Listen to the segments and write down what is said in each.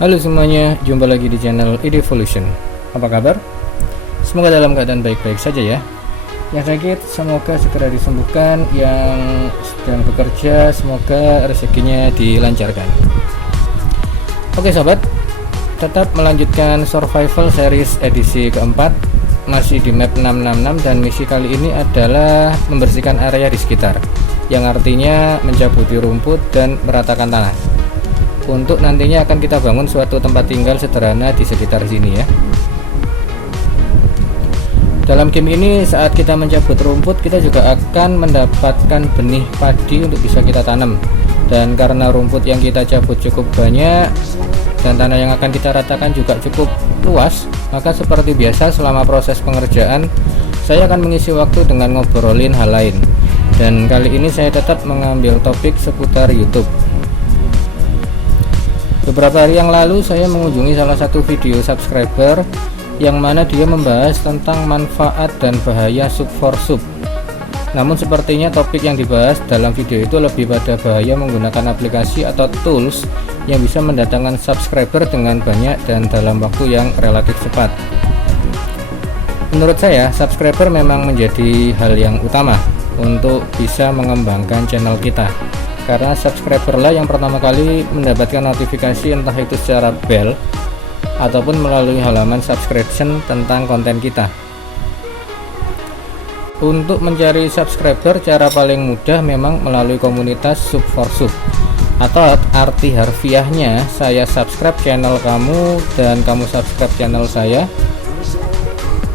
Halo semuanya, jumpa lagi di channel Edevolution. Apa kabar? Semoga dalam keadaan baik-baik saja ya. Yang sakit semoga segera disembuhkan, yang sedang bekerja semoga rezekinya dilancarkan. Oke sobat, tetap melanjutkan survival series edisi keempat, masih di map 666, dan misi kali ini adalah membersihkan area di sekitar, yang artinya mencabuti rumput dan meratakan tanah. Untuk nantinya akan kita bangun suatu tempat tinggal sederhana di sekitar sini ya. Dalam game ini saat kita mencabut rumput, kita juga akan mendapatkan benih padi untuk bisa kita tanam. Dan karena rumput yang kita cabut cukup banyak dan tanah yang akan kita ratakan juga cukup luas, maka seperti biasa selama proses pengerjaan saya akan mengisi waktu dengan ngobrolin hal lain. Dan kali ini saya tetap mengambil topik seputar YouTube. Beberapa hari yang lalu saya mengunjungi salah satu video subscriber yang mana dia membahas tentang manfaat dan bahaya sub for sub. Namun sepertinya topik yang dibahas dalam video itu lebih pada bahaya menggunakan aplikasi atau tools yang bisa mendatangkan subscriber dengan banyak dan dalam waktu yang relatif cepat. Menurut saya, subscriber memang menjadi hal yang utama untuk bisa mengembangkan channel kita, karena subscriber lah yang pertama kali mendapatkan notifikasi, entah itu secara bell ataupun melalui halaman subscription tentang konten kita. Untuk mencari subscriber, cara paling mudah memang melalui komunitas sub for sub, atau arti harfiahnya saya subscribe channel kamu dan kamu subscribe channel saya.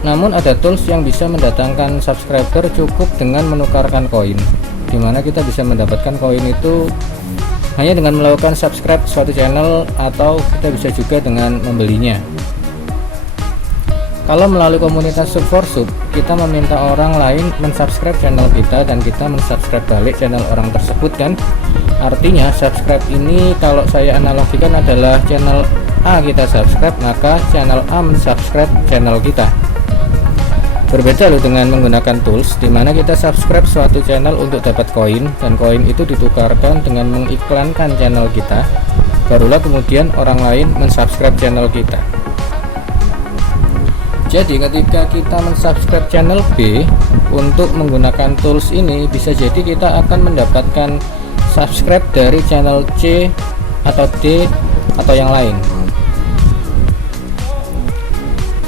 Namun ada tools yang bisa mendatangkan subscriber cukup dengan menukarkan koin, dimana kita bisa mendapatkan koin itu hanya dengan melakukan subscribe suatu channel, atau kita bisa juga dengan membelinya. Kalau melalui komunitas sub for sub, kita meminta orang lain mensubscribe channel kita dan kita mensubscribe balik channel orang tersebut, kan? Artinya subscribe ini kalau saya analogikan adalah channel A kita subscribe, maka channel A mensubscribe channel kita. Berbeda loh dengan menggunakan tools di mana kita subscribe suatu channel untuk dapat koin, dan koin itu ditukarkan dengan mengiklankan channel kita, barulah kemudian orang lain mensubscribe channel kita. Jadi ketika kita mensubscribe channel B untuk menggunakan tools ini, bisa jadi kita akan mendapatkan subscribe dari channel C atau D atau yang lain.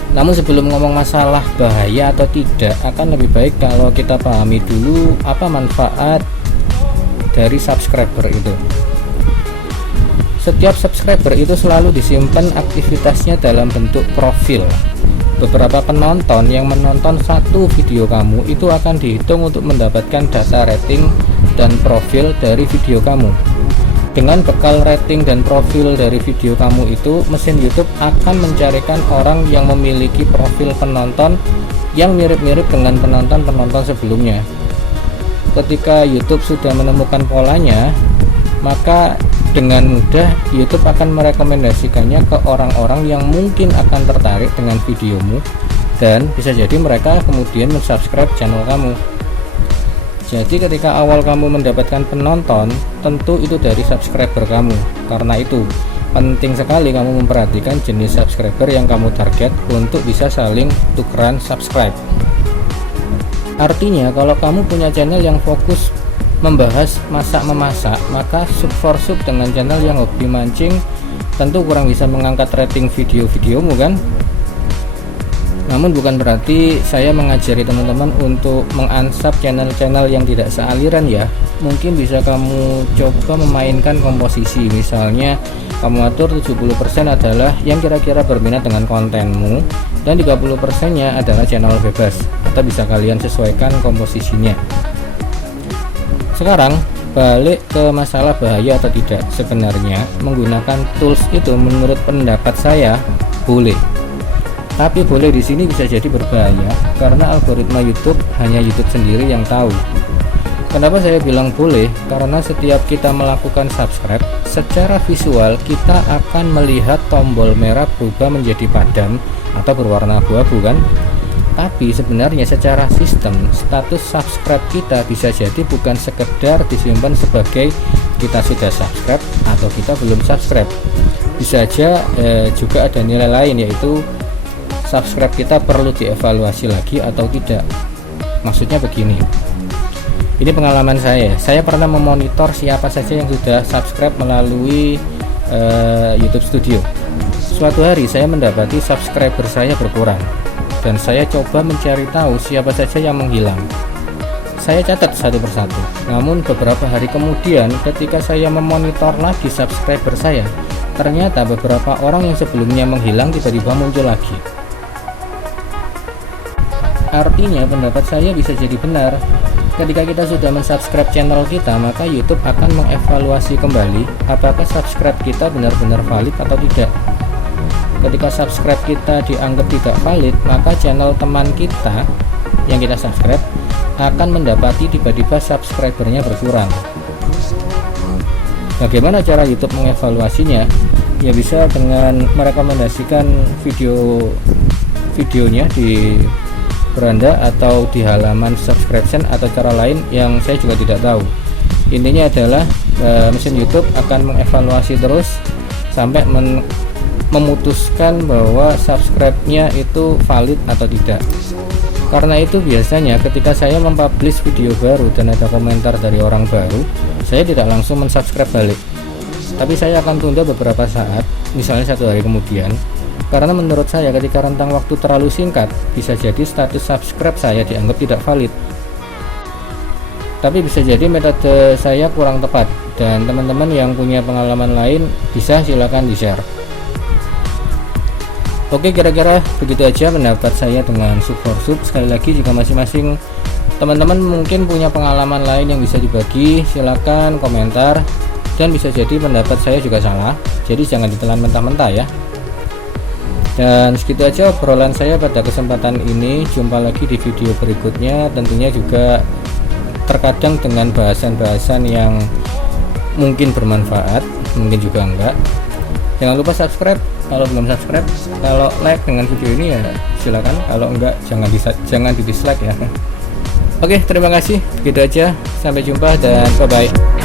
Namun sebelum ngomong masalah bahaya atau tidak, akan lebih baik kalau kita pahami dulu apa manfaat dari subscriber itu. Setiap subscriber itu selalu disimpan aktivitasnya dalam bentuk profil. Beberapa penonton yang menonton satu video kamu itu akan dihitung untuk mendapatkan data rating dan profil dari video kamu. Dengan bekal rating dan profil dari video kamu itu, mesin YouTube akan mencarikan orang yang memiliki profil penonton yang mirip-mirip dengan penonton-penonton sebelumnya. Ketika YouTube sudah menemukan polanya, maka dengan mudah YouTube akan merekomendasikannya ke orang-orang yang mungkin akan tertarik dengan videomu, dan bisa jadi mereka kemudian mensubscribe channel kamu. Jadi ketika awal kamu mendapatkan penonton, tentu itu dari subscriber kamu. Karena itu penting sekali kamu memperhatikan jenis subscriber yang kamu target untuk bisa saling tukeran subscribe. Artinya kalau kamu punya channel yang fokus membahas masak-memasak, maka sub for sub dengan channel yang hobi mancing tentu kurang bisa mengangkat rating video-videomu, kan? Namun bukan berarti saya mengajari teman-teman untuk mengansap channel-channel yang tidak sealiran ya. Mungkin bisa kamu coba memainkan komposisi. Misalnya kamu atur 70% adalah yang kira-kira berminat dengan kontenmu, dan 30% nya adalah channel bebas, atau bisa kalian sesuaikan komposisinya. Sekarang balik ke masalah bahaya atau tidak. Sebenarnya menggunakan tools itu menurut pendapat saya boleh. Tapi boleh di sini bisa jadi berbahaya karena algoritma YouTube hanya YouTube sendiri yang tahu. Kenapa saya bilang boleh? Karena setiap kita melakukan subscribe, secara visual kita akan melihat tombol merah berubah menjadi padam atau berwarna abu-abu, kan? Tapi sebenarnya secara sistem status subscribe kita bisa jadi bukan sekedar disimpan sebagai kita sudah subscribe atau kita belum subscribe. Bisa aja juga ada nilai lain, yaitu subscribe kita perlu dievaluasi lagi atau tidak. Maksudnya begini, ini pengalaman saya pernah memonitor siapa saja yang sudah subscribe melalui YouTube Studio. Suatu hari saya mendapati subscriber saya berkurang dan saya coba mencari tahu siapa saja yang menghilang. Saya catat satu persatu. Namun beberapa hari kemudian ketika saya memonitor lagi subscriber saya, ternyata beberapa orang yang sebelumnya menghilang tiba-tiba muncul lagi. Artinya pendapat saya bisa jadi benar. Ketika kita sudah mensubscribe channel kita, maka YouTube akan mengevaluasi kembali apakah subscribe kita benar-benar valid atau tidak. Ketika subscribe kita dianggap tidak valid, maka channel teman kita yang kita subscribe akan mendapati tiba-tiba subscribernya berkurang. Bagaimana cara YouTube mengevaluasinya? Ya bisa dengan merekomendasikan videonya di beranda atau di halaman subscription atau cara lain yang saya juga tidak tahu. Intinya adalah mesin YouTube akan mengevaluasi terus sampai memutuskan bahwa subscribe-nya itu valid atau tidak. Karena itu biasanya ketika saya mempublish video baru dan ada komentar dari orang baru, saya tidak langsung mensubscribe balik, tapi saya akan tunda beberapa saat, misalnya 1 hari kemudian, karena menurut saya ketika rentang waktu terlalu singkat, bisa jadi status subscribe saya dianggap tidak valid. Tapi bisa jadi metode saya kurang tepat, dan teman-teman yang punya pengalaman lain bisa silakan di-share. Oke, kira-kira begitu aja pendapat saya dengan sub. Sekali lagi, jika masing-masing teman-teman mungkin punya pengalaman lain yang bisa dibagi, silakan komentar. Dan bisa jadi pendapat saya juga salah, jadi jangan ditelan mentah-mentah ya. Dan segitu aja obrolan saya pada kesempatan ini. Jumpa lagi di video berikutnya, tentunya juga terkadang dengan bahasan-bahasan yang mungkin bermanfaat, mungkin juga enggak. Jangan lupa subscribe kalau belum subscribe. Kalau like dengan video ini ya silakan, kalau enggak jangan di dislike ya. Oke, terima kasih, begitu aja, sampai jumpa dan bye bye.